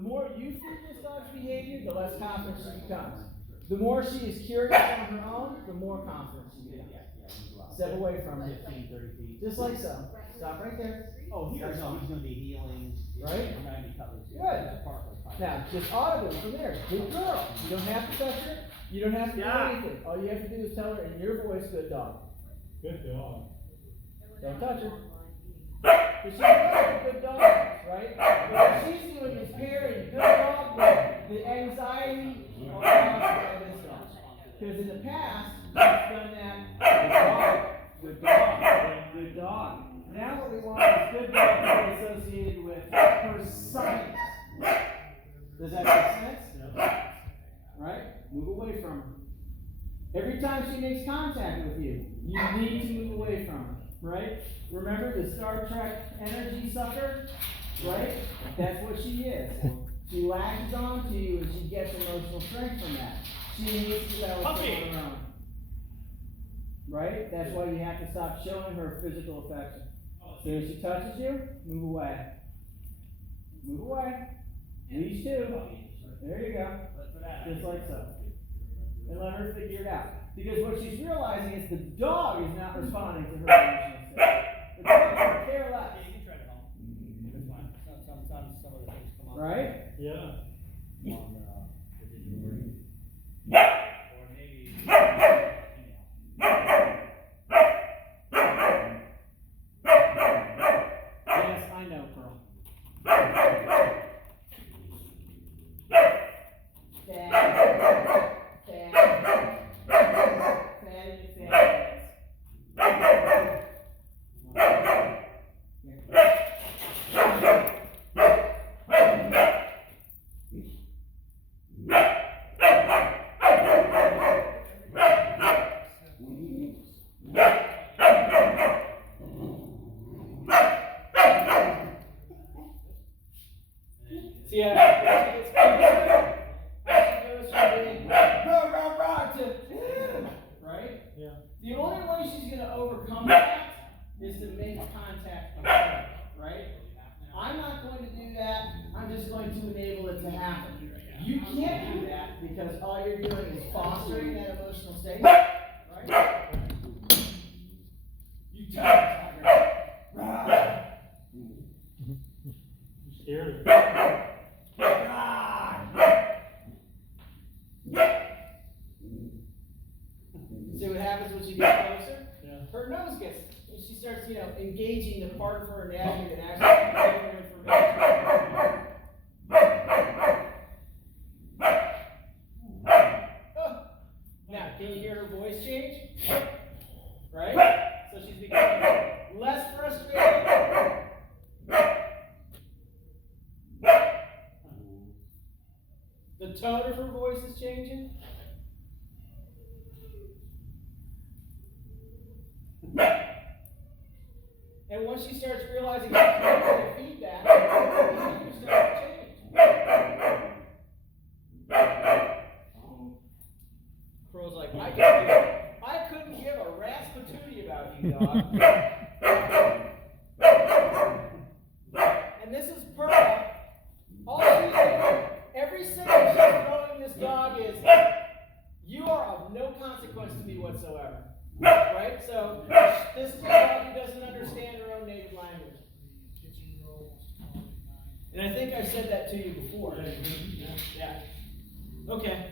The more you feed this dog's behavior, the less confident she becomes. The more she is curious on her own, the more confident she becomes. Step away from it. 15, 30 feet. Just like so. Stop right there. Oh, here, no, he's going to be healing. Right? We're not going to be cutting. Good. Now, just audibly from there. Good girl. You don't have to touch her. You don't have to do anything. All you have to do is tell her in your voice, good dog. Good dog. Don't touch her. Because she's a good dog, right? But what she's doing is pairing good dog with the anxiety or by this dog. Because in the past, she's done that good dog, good dog. Now what we want is good dog to be associated with her science. Does that make sense? Yeah. Right? Move away from her. Every time she makes contact with you, you need to move away from her. Right? Remember the Star Trek energy sucker? Right? That's what she is. She latches on to you and she gets emotional strength from that. She needs to know what's going on. Right? That's why you have to stop showing her physical affection. As soon as she touches you, move away. Move away. These two. There you go. Just like so. And let her figure it out. Because what she's realizing is the dog is not responding to her emotional state. The dog can care less. Yeah, you can try it home. It's fine. Sometimes some of the things come on. Right? Yeah. On the digital version. Or maybe email. Yes, I know, Pearl. See how she gets closer, as she goes from being rah, to right? Yeah. The only way she's going to overcome that is to make contact with her, right? I'm not going to do that. I'm just going to enable it to happen. You can't do that because all you're doing is fostering that emotional state, right? You tiger. You scared her. See what happens when she gets closer? Yeah. Her nose gets, she starts, engaging the part of her anatomy that actually gives her information. Oh. Now, can you hear her voice change? Right? So she's becoming less frustrated. The tone of her voice is changing. And once she starts realizing she's getting feedback, the behavior starts to change. Crow's like, I couldn't give a rat's patootie about you, dog. And this is Pearl. All she's doing, every signal she's throwing this dog is, you are of no consequence to me whatsoever. Right? So, this is a dog who doesn't understand her own native language. And I think I've said that to you before. Yeah. Okay.